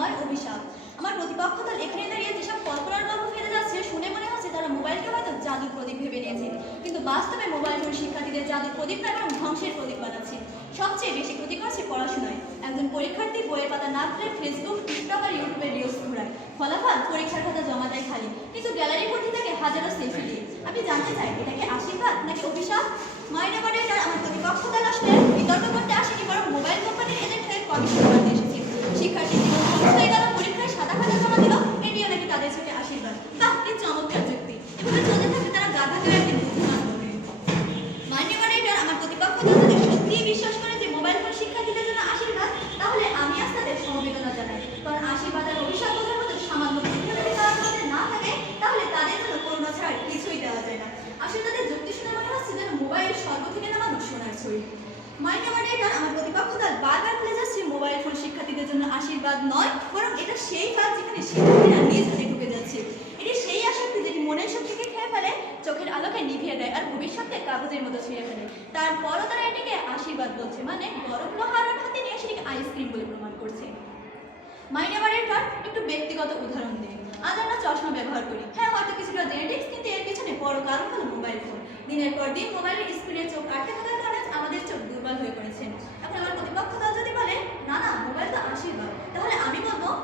নয় অভিশাপ। আমার প্রতিপক্ষ দল এখানে দাঁড়িয়ে যেসব কল্পনার গল্প ফেলে যাচ্ছে শুনে মনে হচ্ছে তারা মোবাইলকে হয়তো জাদুর প্রদীপ ভেবে নিয়েছে, কিন্তু বাস্তবে মোবাইল ফোন শিক্ষার্থীদের জাদুর প্রদীপ না এবং ধ্বংসের প্রদীপ বানাচ্ছে। সবচেয়ে বেশি ক্ষতি করছে পড়াশোনায়। একজন পরীক্ষার্থী বইয়ের পাতা না খুলে ফেসবুক, টিকটক আর ইউটিউবে রিলস ঘোরায়। ফলাফল পরীক্ষার খাতা জমা দেয় খালি, কিন্তু গ্যালারি ভর্তি থাকে হাজারো সেলফি দিয়ে। আমি জানতে চাই, এটা কি আশীর্বাদ নাকি অভিশাপ? মাইনে মডারেটর আমার প্রতিপক্ষ দল আসলে বিতর্ক করতে আসেনি, বরং মোবাইল কোম্পানির এজেন্ট হয়ে কমিশন করতে এসেছে। শিক্ষার্থী জীবন ধ্বংস হয়ে গেল, পরীক্ষায় সাদা খাতা জমা দিল, এটিও নাকি তাদের চোখে আশীর্বাদ। বাহ, কি চমৎকার যুক্তি! এভাবে চলতে থাকলে তারা গাধাকেও একদিন বুদ্ধিমান হবে। মাইনে মডারেটর আমার প্রতিপক্ষ দল যদি সত্যিই বিশ্বাস করে যে মোবাইল ফোন শিক্ষার্থীদের জন্য আশীর্বাদ, তাহলে আমি আজ তাদের সমবেদনা জানাই। কারণ আশীর্বাদ আর অভিশাপ বোঝার মতো সামান্য বুদ্ধি যদি তার মধ্যে না থাকে, তাহলে তাদের জন্য করুণা ছাড়া কিছুই দেওয়া যায় না। আসলে তাদের যুক্তি শুনে মনে হচ্ছে যেন মোবাইল স্বর্গ থেকে নামানো সোনার ছড়ি। মাইনে মডারেটর আমার প্রতিপক্ষ দল বারবার বলে যাচ্ছে মোবাইল ফোন শিক্ষার্থীদের জন্য আশীর্বাদ নয়, বরং এটা সেই ফাঁদ যেখানে শিক্ষার্থীরা নিজ হাতে ঢুকে যাচ্ছে। এটি সেই আসক্তি যেটি মনের শক্তিকে খেয়ে ফেলে, চোখের আলোকে নিভিয়ে দেয় আর ভবিষ্যৎকে কাগজের মতো ছিঁড়ে ফেলে। তারপরও তারা এটিকে আশীর্বাদ বলছে, মানে গরম লোহার হাতে নিয়ে সেটিকে আইসক্রিম বলে প্রমাণ করছে। মাইনে মডারেটর একটু ব্যক্তিগত উদাহরণ দিই। আজ আমরা চশমা ব্যবহার করি, হ্যাঁ হয়তো কিছুটা জেনেটিক্স, কিন্তু এর পিছনে বড় কারণ হলো মোবাইল ফোন। দিনের পর দিন মোবাইলের স্ক্রিনে চোখ আটকে থাকার কারণে আমাদের চোখ দুর্বল হয়ে পড়েছে। এখন আমার প্রতিপক্ষ দল যদি বলে না না মোবাইল তো আশীর্বাদ, তাহলে